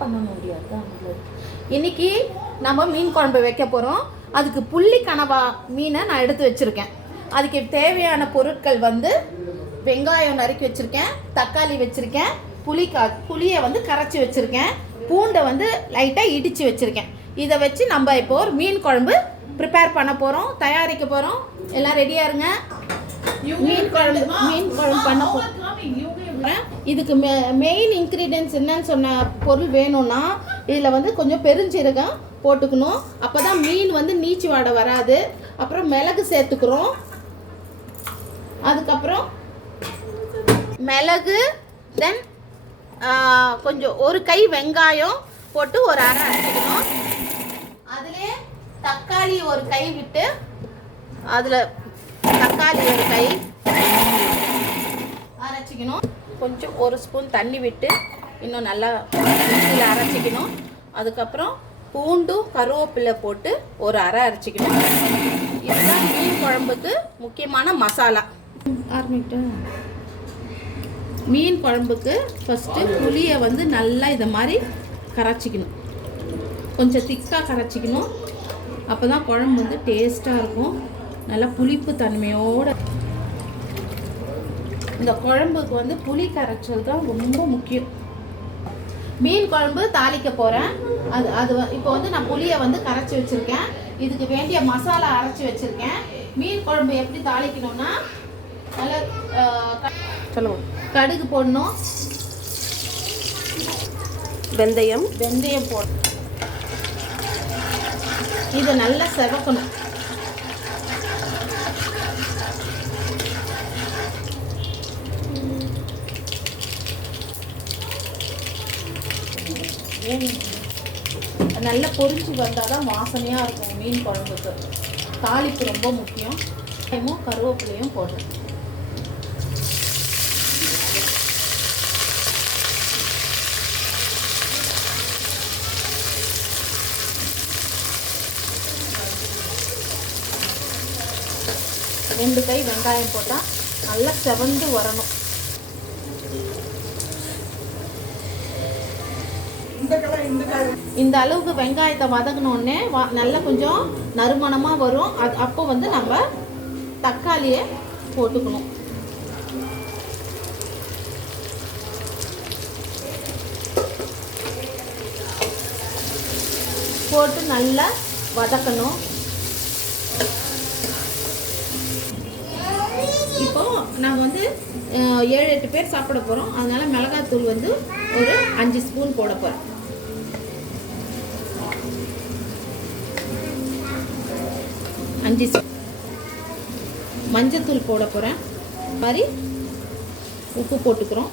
பண்ண முடியாது. இன்றைக்கி நம்ம மீன் குழம்பு வைக்க போகிறோம். அதுக்கு புள்ளி கனவா மீனை நான் எடுத்து வச்சுருக்கேன். அதுக்கு தேவையான பொருட்கள் வந்து வெங்காயம் நறுக்கி வச்சுருக்கேன், தக்காளி வச்சுருக்கேன், புளியை வந்து கரைச்சி வச்சுருக்கேன், பூண்டை வந்து லைட்டாக இடித்து வச்சுருக்கேன். இதை வச்சு நம்ம இப்போ ஒரு மீன் குழம்பு ப்ரிப்பேர் பண்ண போகிறோம், தயாரிக்க போகிறோம். எல்லாம் ரெடியாக இருங்க. மீன் குழம்பு பண்ண போகிறோம். இதுக்கு மெயின் இன்க்ரீடியன்ஸ் என்னன்னு சொன்ன பொருள் வேணும்னா இதில் வந்து கொஞ்சம் பெருஞ்சீரகம் போட்டுக்கணும். அப்போ தான் மீன் வந்து நீச்சு வாடை வராது. அப்புறம் மிளகு சேர்த்துக்கிறோம். அதுக்கப்புறம் மிளகு, தென் கொஞ்சம் ஒரு கை வெங்காயம் போட்டு ஒரு அரை அரைச்சிக்கணும். அதிலே தக்காளி ஒரு கை விட்டு அதில் தக்காளி ஒரு கை அரைச்சிக்கணும். கொஞ்சம் ஒரு ஸ்பூன் தண்ணி விட்டு இன்னும் நல்லா மிக்ஸியில் அரைச்சிக்கணும். அதுக்கப்புறம் பூண்டும் கருவேப்பிலை போட்டு ஒரு அரை அரைச்சிக்கணும். இதுதான் மீன் குழம்புக்கு முக்கியமான மசாலா. மீன் குழம்புக்கு ஃபஸ்ட்டு புளியை வந்து நல்லா இதை மாதிரி கரைச்சிக்கணும். கொஞ்சம் திக்காக கரைச்சிக்கணும். அப்போ தான் குழம்பு வந்து டேஸ்ட்டாக இருக்கும். நல்லா புளிப்பு தன்மையோடு. இந்த குழம்புக்கு வந்து புளி கரைச்சல் தான் ரொம்ப முக்கியம். மீன் குழம்பு தாளிக்க போகிறேன். அது இப்போ வந்து நான் புளியை வந்து கரைச்சி வச்சுருக்கேன். இதுக்கு வேண்டிய மசாலா அரைச்சி வச்சுருக்கேன். மீன் குழம்பு எப்படி தாளிக்கணும்னா நல்லா சொல்லுவோம். கடுகு போடணும், வெந்தயம் போடணும். இதை நல்லா செவக்கணும். நல்லா பொரிஞ்சு வந்தால் தான் வாசனையாக இருக்கும் மீன் குழம்புக்கு. தாளிப்பு ரொம்ப முக்கியம். கருவேப்பிலையும் போடுறேன். ரெண்டு கை வெங்காயம் போட்டால் நல்லா செவந்து வரணும். இந்த அளவுக்கு வெங்காயத்தை வதங்கினோடனே நல்லா கொஞ்சம் நறுமணமாக வரும். அப்போ வந்து நம்ம தக்காளியை போட்டுக்கணும். போட்டு நல்லா வதக்கணும். இப்போ நான் வந்து 7-8 பேர் சாப்பிட போகிறோம். அதனால் மிளகாத்தூள் வந்து ஒரு 5 ஸ்பூன் போட போகிறேன். மஞ்சத்தூள் போட போகிறேன். மாதிரி உப்பு போட்டுக்கிறோம்.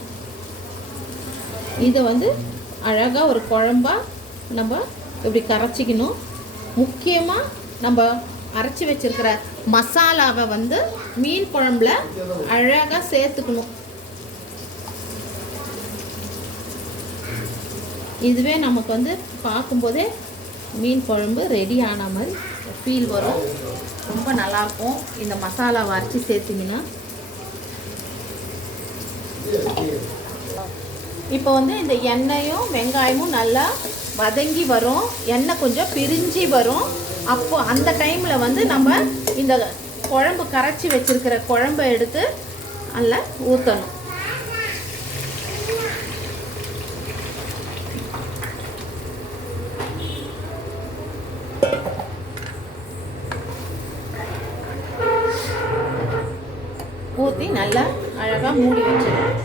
இதை வந்து அழகாக ஒரு குழம்பா நம்ம இப்படி கரைச்சிக்கணும். முக்கியமாக நம்ம அரைச்சி வச்சிருக்கிற மசாலாவை வந்து மீன் குழம்புல அழகாக சேர்த்துக்கணும். இதுவே நமக்கு வந்து பார்க்கும்போதே மீன் குழம்பு ரெடி ஆன மாதிரி ஃபீல் வரும். ரொம்ப நல்லாயிருக்கும் இந்த மசாலாவை அரைச்சி சேர்த்திங்கன்னா. இப்போ வந்து இந்த எண்ணெயும் வெங்காயமும் நல்லா வதங்கி வரும். எண்ணெய் கொஞ்சம் பிரிஞ்சு வரும். அப்போ அந்த டைமில் வந்து நம்ம இந்த குழம்பு கரைச்சி வச்சுருக்கிற குழம்பை எடுத்து அதில் ஊற்றணும். ஊற்றி நல்லா அழகாக மூடி வச்சிடணும்.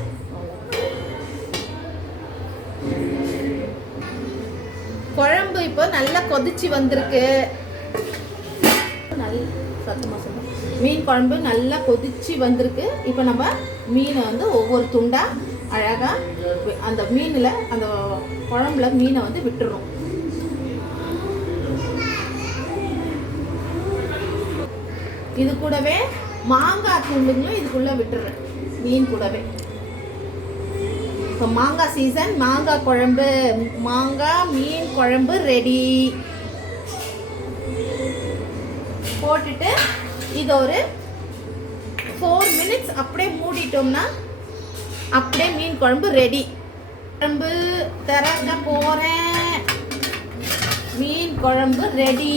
குழம்பு இப்போ நல்லா கொதிச்சு வந்திருக்கு. மீன் குழம்பு நல்லா கொதிச்சு வந்திருக்கு. இப்போ நம்ம மீனை வந்து ஒவ்வொரு துண்டாக அழகாக அந்த மீனில் அந்த குழம்புல மீனை வந்து விட்டுறணும். இது கூடவே மாங்காய் துண்டுங்களும் இதுக்குள்ளே விட்டுறேன் மீன் கூடவே. இப்போ மாங்காய் சீசன். மாங்காய் குழம்பு, மாங்காய் மீன் குழம்பு ரெடி. போட்டுட்டு இது ஒரு 4 மினிட்ஸ் அப்படியே மூடிட்டோம்னா அப்படியே மீன் குழம்பு ரெடி. குழம்பு திறக்க போகிறேன். மீன் குழம்பு ரெடி.